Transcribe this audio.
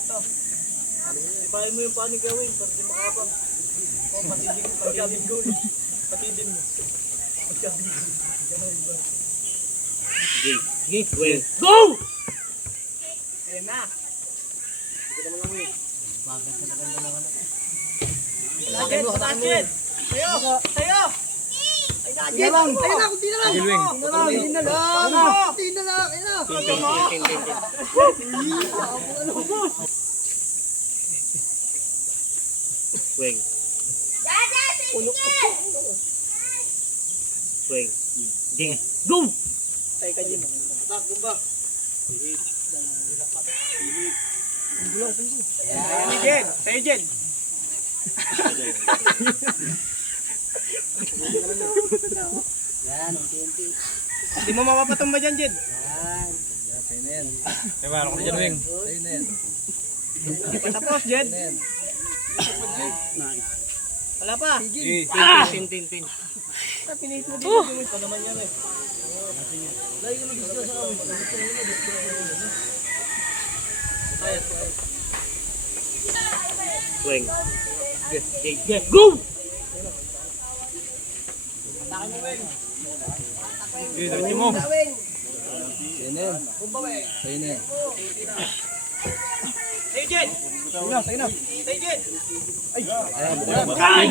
ito. Ipahin mo yung panig gawin para di makabang. O, patidin ko. Patidin mo. Sige, wait. Go! Ayan na. Bagat na maganda naman. Jed, Jed. Tayo, tayo. Ay na, Jed. Ayun na, kunti na lang. Gilwing. Kunti na lang. Kunti na lang. Ayun na. Swing. Swing. Sige. Go! Tayo ka, Jed. Jed, tayo, Jed. Yan, unti-unti. Hindi mo mapapatumba dyan, Jed. Yan. Ayun na yan. Ewan ako dyan, Wing. Ayun na yan. Hindi pa tapos, Jed. Wala pa. Tin. Pinihit mo dito. Pa naman yan eh. Swing. Sige, go! Diretso mo. Ayun na yan. Ayun na yan. Tayo, Jed. Ayun na. Tayo, Jed. Ayan. Kamay.